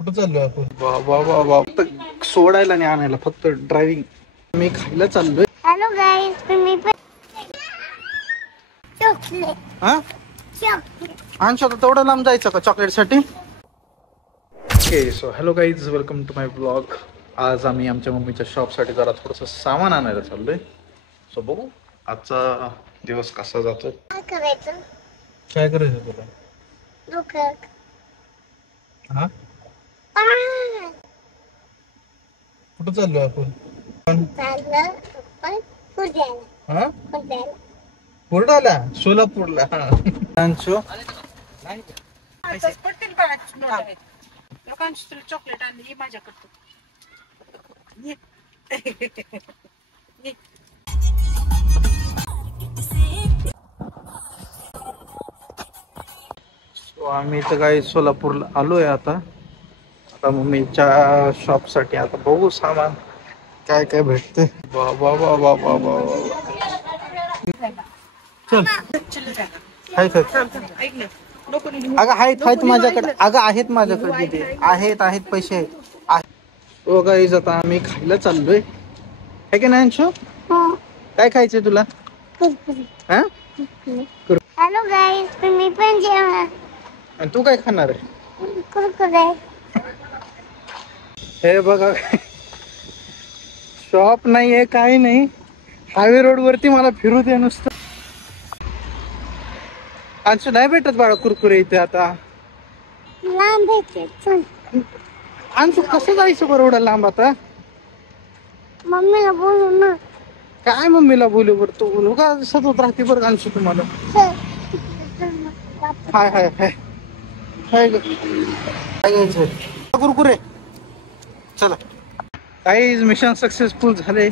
कुठं चाललोय आपण? वा वा वा वा, फक्त सोडायला आणि आणायला, फक्त ड्रायव्हिंग. मी खायला चाललोय. हॅलो गाईस, तुम्ही पण चॉकलेट. हा, चॉकलेट आणशो तर तेवढं लांब जायचं का चॉकलेट साठी? Okay, so hello guys, welcome to my blog. आज आम्ही आमच्या मम्मीच्या शॉपसाठी जरा थोडंसं सामान आणायला चाललोय. सो बघू आजचा दिवस कसा जातो. काय करायचं? काय करायचं तुला? डोकं. हा, कुठं चाललोय आपण? चाललं आपण पुण्याला. हा, पुण्याला. पुरडाला, सोलापूरला. आणशो लोकांची तुला चॉकलेट आणली ही माझ्याकडं. आम्ही तर काही सोलापूरला आलोय आता मम्मीच्या शॉप साठी. आता बघू सामान काय काय भेटते. वा वा वा वा वा वा वा. चल, आहेत ऐक ना, नको निघू. अगं आहेत माझ्याकडे, अगं आहेत माझ्याकडे, तिथे आहेत पैसे आहेत. हो गाईज, आता आम्ही खायला चाललोय, आहे की नाही अंशू? काय खायचंय तुला? हा, हॅलो गाईस, तुम्ही पण जेवा. आणि तू काय खाणार आहे? कुरकुरे. हे बघा, शॉप नाहीये, काही नाही, हायवे रोड वरती मला फिरू दे नुसतं. अंशू नाही भेटत बाळा कुरकुरे इथे आता. लांब येते. चल, अंशू कसं जायचं बरं एवढं लांब आता? मम्मीला बोलू ना. काय मम्मीला बोलू बरं, तू बोलू का सतत राहते बरं अंशू तुम्हाला. हाय हाय हाय हाय ग. काय घ्यायचं कुरकुरे? चला काही मिशन सक्सेसफुल झाले.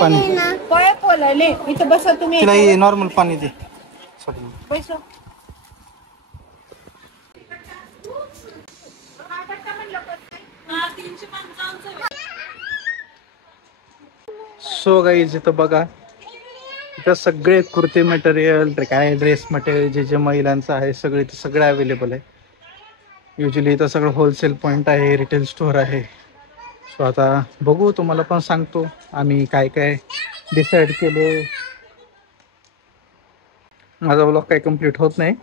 पाणी पोहे पोलायले इथं बसा तुम्ही. तिला नॉर्मल पाणी दे. बैसो. सो गाईज, इथं बघा, इथं सगळे कुर्ते मटेरियल, काय ड्रेस मटेरियल जे जे महिलांचं आहे सगळे, इथं सगळं अवेलेबल आहे. युजली इथं सगळं होलसेल पॉईंट आहे, रिटेल स्टोअर आहे. सो आता बघू, तुम्हाला पण सांगतो आम्ही काय काय डिसाईड केले. माझा ब्लॉग काही कम्प्लीट होत नाही.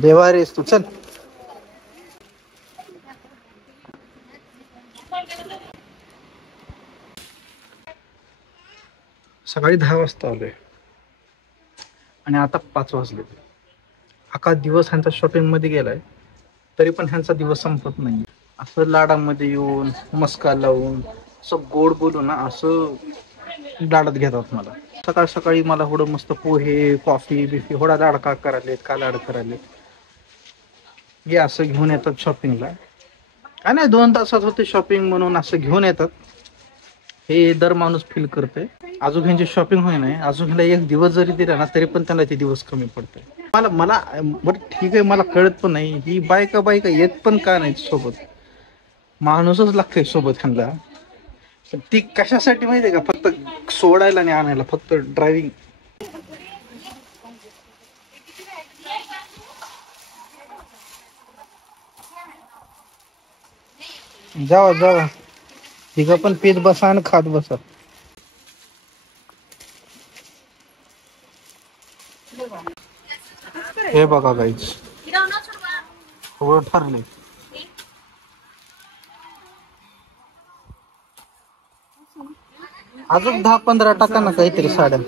देवारेस तू, चल. सकाळी 10 वाजता आलोय आणि आता 5 वाजले. अख्खा दिवस ह्यांचा शॉपिंग मध्ये गेलाय, तरी पण ह्यांचा दिवस संपत नाही. असं लाडामध्ये येऊन, मस्का लावून, असं गोड बोलून ना, असं लाडात घेतात मला. सकाळ सकाळी मला थोडं मस्त पोहे, कॉफी बिफी थोडा लाडका करायलेत, का लाड करायलेत. हे असं घेऊन येतात शॉपिंगला. काय नाही, 2 तासात होते शॉपिंग म्हणून असं घेऊन येतात. हे दर माणूस फील करते. अजून ह्यांची शॉपिंग होई नाही, अजून ह्याला 1 दिवस जरी दिला ना, तरी पण त्याला ते दिवस कमी पडते. मला बरं ठीक आहे, मला कळत पण नाही ही बायका येत पण का नाही सोबत. माणूसच लागते सोबत ह्यांना. ती कशासाठी माहितीये का? फक्त सोडायला आणि आणायला, फक्त ड्रायव्हिंग. जावा तिघं पण पीत बसा आणि खात बसा. हे बघा गाईज, सगळं ठरले. अजून 10-15 टाका ना काहीतरी साड्या,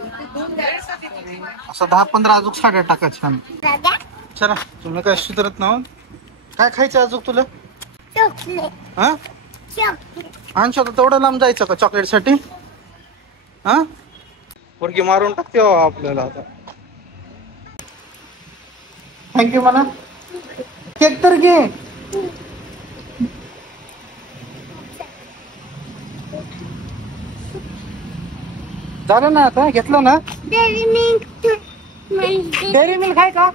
असं 10-15 अजून साड्या टाका छान. चला, तुम्ही काय सुधरत ना. काय खायचं अजून तुला? चॉकलेट. हा, चॉकलेट. आणशो तर तेवढं लांब जायचं का चॉकलेट साठी? हा, पोरगी मारून टाकते आपल्याला आता. थँक्यू म्हणा. केक तर घे. झालं ना आता घेतलं ना डेअरी मिल्क म्हणजे डेअरी मिल्क आहे का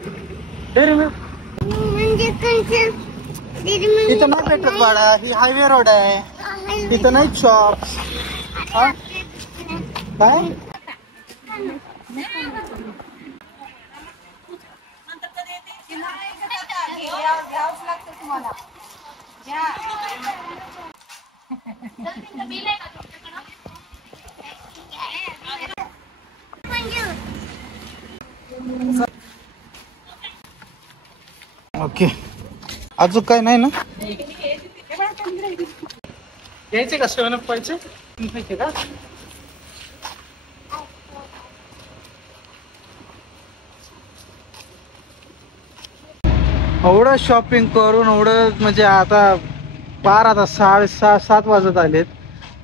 डेअरी मिल्क म्हणजे कंचं डेअरी मिल्क इथं नाही भेटत बाळा ही हायवे रोड आहे इथं नाही शॉप हा काय घ्यावंच लागतं तुम्हाला ओके अजून काय नाही ना यायचे का 7 अप पाहिजे खायचे का एवढं शॉपिंग करून एवढं म्हणजे आता पार आता 6:30-7 वाजत आलेत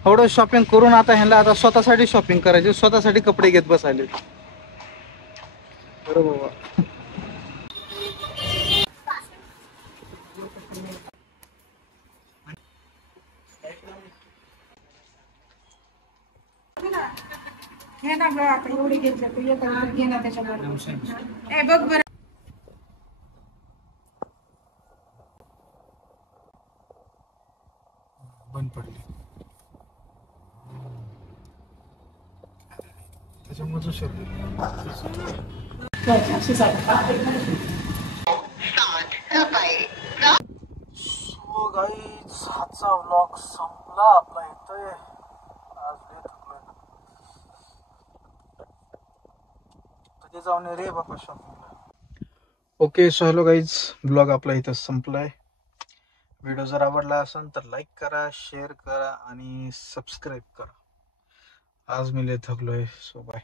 एवढं शॉपिंग करून आता ह्यांना आता स्वतःसाठी शॉपिंग करायचे स्वतःसाठी कपडे घेत बसायले बरोबर घे ना गं आता एवढे घेतले तू एक घे ना त्याच्याबरोबर बघ बरं बंद पडली त्याच्यामुळे सो गाईज आजचा व्लॉग संपला आपला इथं आज लय थकलोय कधी जाऊन रे बाबा शॉपिंगला okay so hello guys blog आपला इथं संपलाय व्हिडिओ जर आवडला असेल तर लाईक करा शेअर करा आणि सबस्क्राईब करा आज मी लय थकलोय सो बाय